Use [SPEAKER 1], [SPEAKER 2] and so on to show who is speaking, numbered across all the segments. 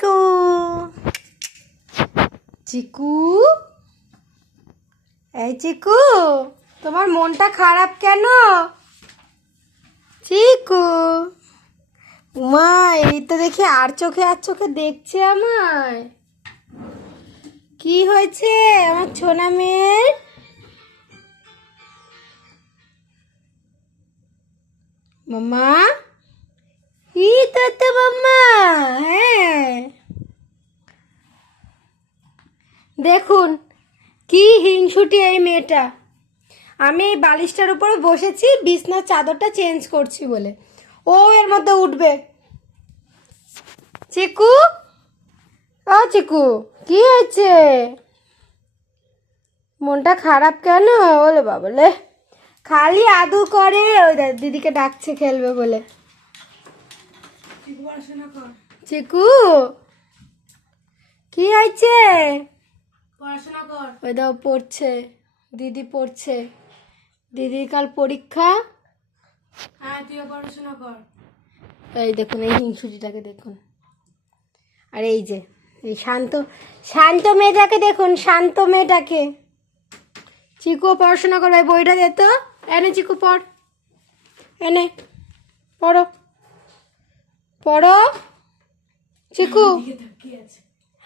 [SPEAKER 1] চিকু চিকু এই চিকু তোমার মনটা খারাপ কেন? চিকু উমা এই তো দেখি আর চোখে আর চোখে দেখছে আমায়। কি হয়েছে আমার ছোনা মেয়ের? মামা? ই তো তো মাম্মা হ্যাঁ দেখুন, কি হিংসুটি এই মেয়েটা। আমি এই বালিশটার উপরে বসেছি, বিছনার চাদরটা চেঞ্জ করছি বলে। ও এর মধ্যে উঠবে। চিকু? ও চিকু, কি হয়েছে? মনটা খারাপ কেন? বলে বাবলে। খালি আদু করে, ওই দিদিকে ডাকছে, খেলবে বলে। চিকু? কি হয়েছে?
[SPEAKER 2] পড়াশোনা কর।
[SPEAKER 1] ওই দাও পড়ছে দিদি পড়ছে। দিদির কাল পরীক্ষা?
[SPEAKER 2] হ্যাঁ তুইও পড়াশোনা কর।
[SPEAKER 1] এই দেখুন এই হিংসুটিটাকে দেখুন। আর এই যে এই শান্ত শান্ত মেয়েটাকে দেখুন শান্ত মেয়েটাকে। চিকু পড়াশোনা করবে বইটা দে তো। এনে চিকু পড়। এনে পড়ো। পড়ো। চিকু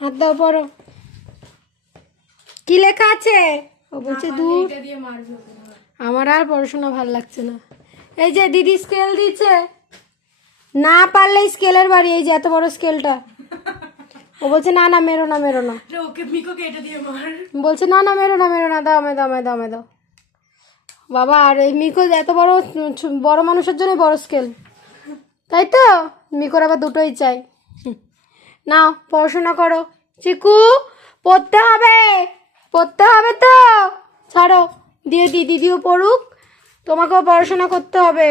[SPEAKER 1] হাত দাও পড়ো। কি লেখা আছে? ও বলছে দূর। আমার আর পড়াশোনা ভালো লাগছে না। এই যে দিদি স্কেল দিচ্ছে। না পারলে স্কেলের বাড়ি এই যে এত বড় স্কেলটা ও বলছে না না মেরো না মেরো না। বলছে না না মেরো না মেরো না দাও আমায় দাও আমায় দাও দাও। বাবা আর এই মিকো এত বড় বড় মানুষের জন্য বড় স্কেল তাই তো? মিকোর আবার দুটোই চাই। নাও পড়াশোনা করো। চিকু পড়তে হবে। দিয়ে দিদিও পড়ুক তোমাকেও পড়াশোনা করতে হবে।